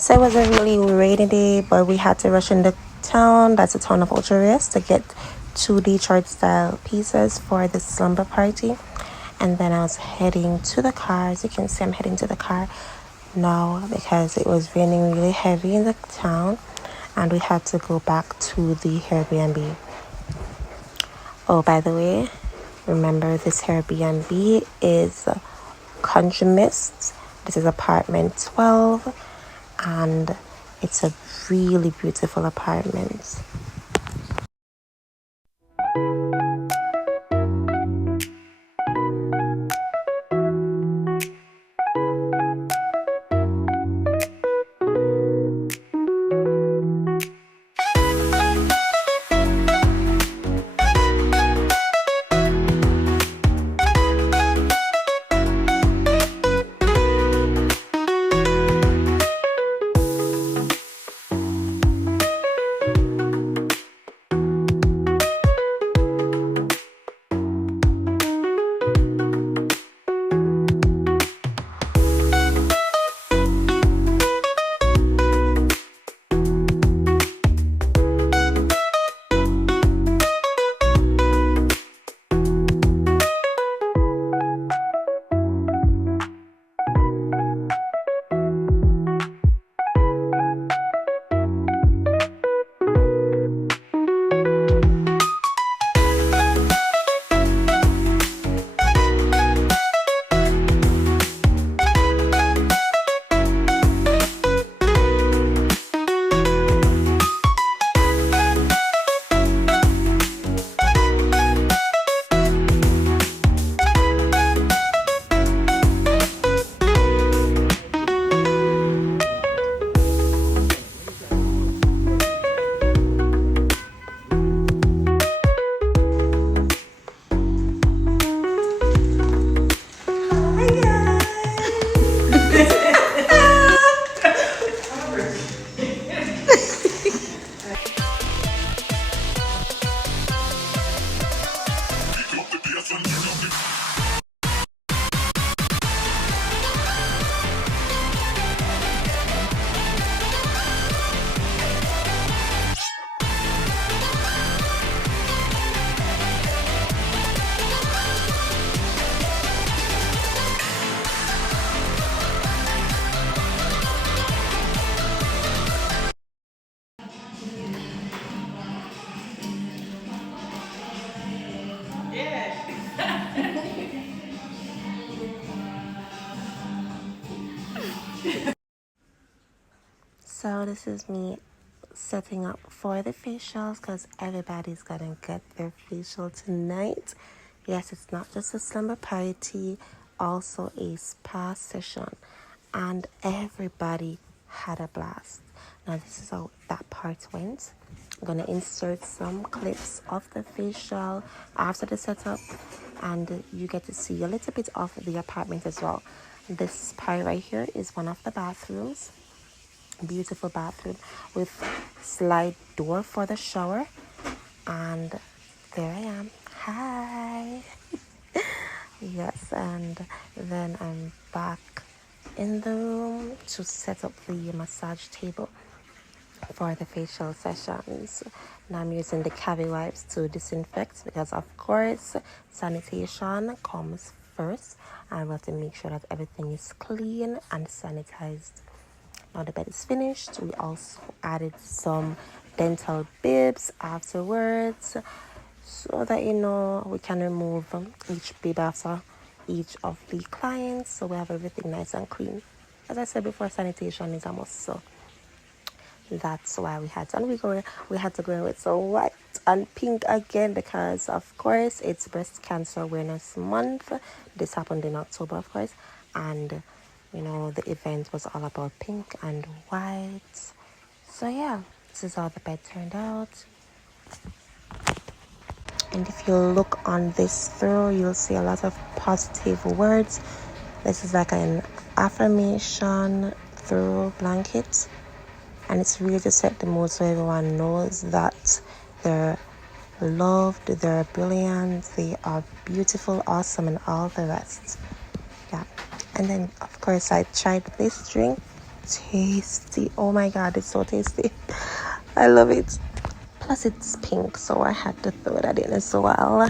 So it was a really rainy day, but we had to rush in the town. That's the town of Roaches to get two Detroit style pizzas for the slumber party. And then I was heading to the car. As you can see, I'm heading to the car now because it was raining really heavy in the town and we had to go back to the Airbnb. Oh, by the way, remember this Airbnb is Country Mist. This is apartment 12 and it's a really beautiful apartment. So this is me setting up for the facials because everybody's gonna get their facial tonight. Yes, it's not just a slumber party, also a spa session, and everybody had a blast. Now this is how that part went. I'm gonna insert some clips of the facial after the setup and you get to see a little bit of the apartment as well. This part right here is one of the bathrooms. Beautiful bathroom with slide door for the shower, and there I am. Hi. Yes, and then I'm back in the room to set up the massage table for the facial sessions. Now I'm using the cavi wipes to disinfect because of course sanitation comes first and we have to make sure that everything is clean and sanitized. Now the bed is finished. We also added some dental bibs afterwards so that we can remove each bib after each of the clients so we have everything nice and clean. As I said before, sanitation is a must, so that's why we had to, and we had to go with so white and pink again because of course it's breast cancer awareness month. This happened in October, of course, and the event was all about pink and white. So yeah, this is how the bed turned out. And if you look on this throw, you'll see a lot of positive words. This is like an affirmation throw blanket. And it's really to set the mood so everyone knows that they're loved, they're brilliant, they are beautiful, awesome, and all the rest. Yeah. And then, of course, I tried this drink. tasty. Oh my god, it's so tasty. I love it. Plus it's pink, so I had to throw that in as well.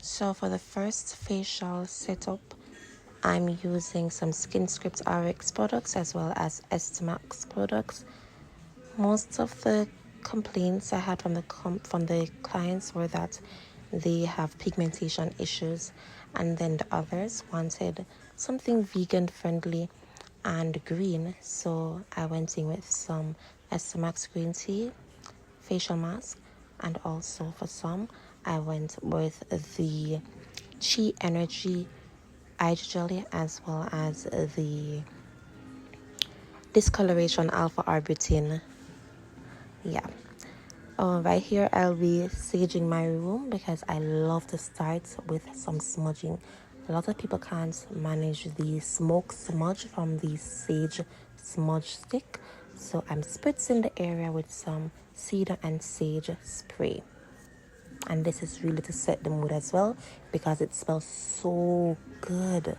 So for the first facial setup, I'm using some Skin Script RX products as well as Estemax products. Most of the complaints I had from the clients were that they have pigmentation issues, and then the others wanted something vegan friendly and green. So I went in with some Estemax green tea facial mask, and also for some I went with the Chi Energy eye jelly as well as the discoloration alpha arbutin. Yeah. Right here I'll be saging my room because I love to start with some smudging. A lot of people can't manage the smoke smudge from the sage smudge stick, so I'm spritzing the area with some cedar and sage spray. And this is really to set the mood as well because it smells so good.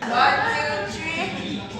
One, two, three.